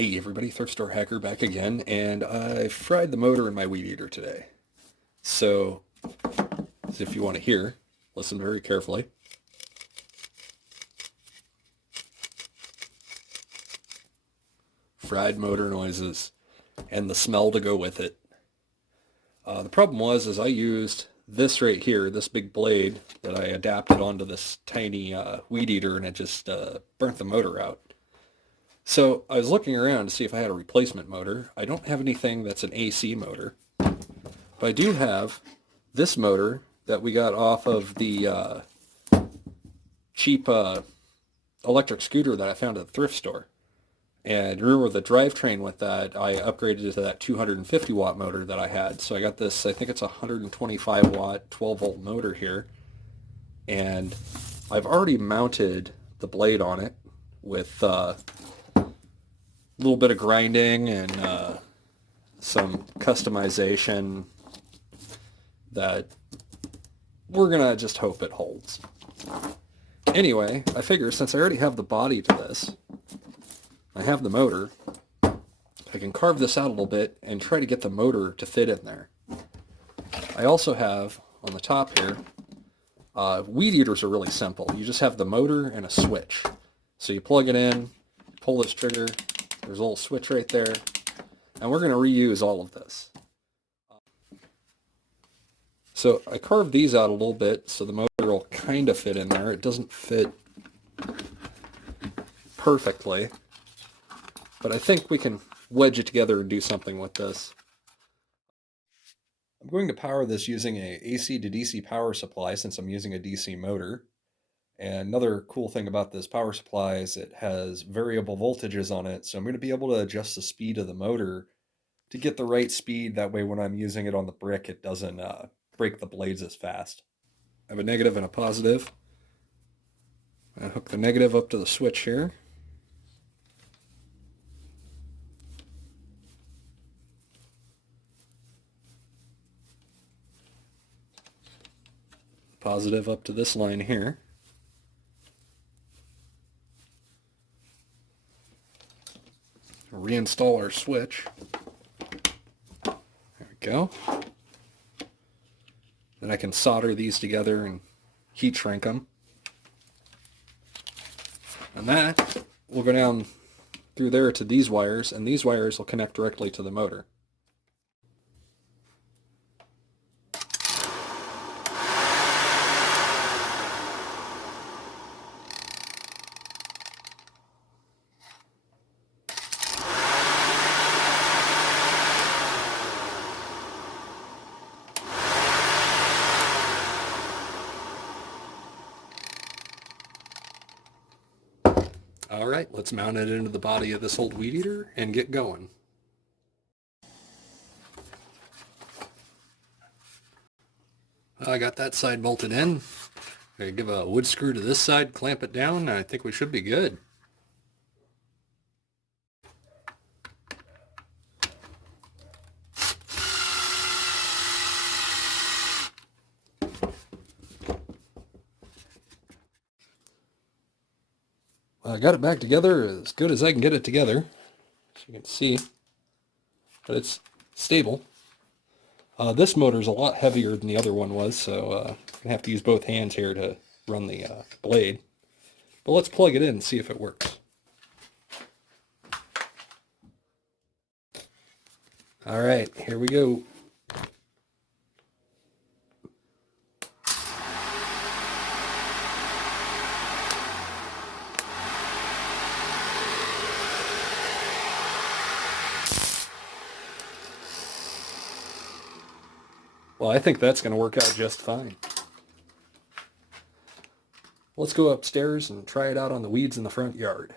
Hey everybody, Thrift Store Hacker back again, and I fried the motor in my weed eater today. So, as if you want to hear, listen very carefully. Fried motor noises, and the smell to go with it. The problem was, is I used this right here, this big blade that I adapted onto this tiny weed eater, and it just burnt the motor out. So I was looking around to see if I had a replacement motor. I don't have anything that's an AC motor, but I do have this motor that we got off of the cheap electric scooter that I found at the thrift store. And remember the drivetrain with that, I upgraded it to that 250 watt motor that I had. So I got this, I think it's a 125 watt 12 volt motor here. And I've already mounted the blade on it with a little bit of grinding and some customization that we're gonna just hope it holds. Anyway, I figure since I already have the body to this, I have the motor, I can carve this out a little bit and try to get the motor to fit in there. I also have on the top here, weed eaters are really simple. You just have the motor and a switch. So you plug it in, pull this trigger, there's a little switch right there, and we're going to reuse all of this. So I carved these out a little bit so the motor will kind of fit in there. It doesn't fit perfectly, but I think we can wedge it together and do something with this. I'm going to power this using a AC to DC power supply since I'm using a DC motor. And another cool thing about this power supply is it has variable voltages on it, so I'm going to be able to adjust the speed of the motor to get the right speed. That way when I'm using it on the brick, it doesn't break the blades as fast. I have a negative and a positive. I hook the negative up to the switch here. Positive up to this line here. Reinstall our switch. There we go. Then I can solder these together and heat shrink them. And that will go down through there to these wires, and these wires will connect directly to the motor. All right, let's mount it into the body of this old weed eater and get going. I got that side bolted in. I give a wood screw to this side, clamp it down, and I think we should be good. Well, I got it back together as good as I can get it together, as you can see, but it's stable. This motor is a lot heavier than the other one was, so I'm going to have to use both hands here to run the blade. But let's plug it in and see if it works. All right, here we go. Well, I think that's going to work out just fine. Let's go upstairs and try it out on the weeds in the front yard.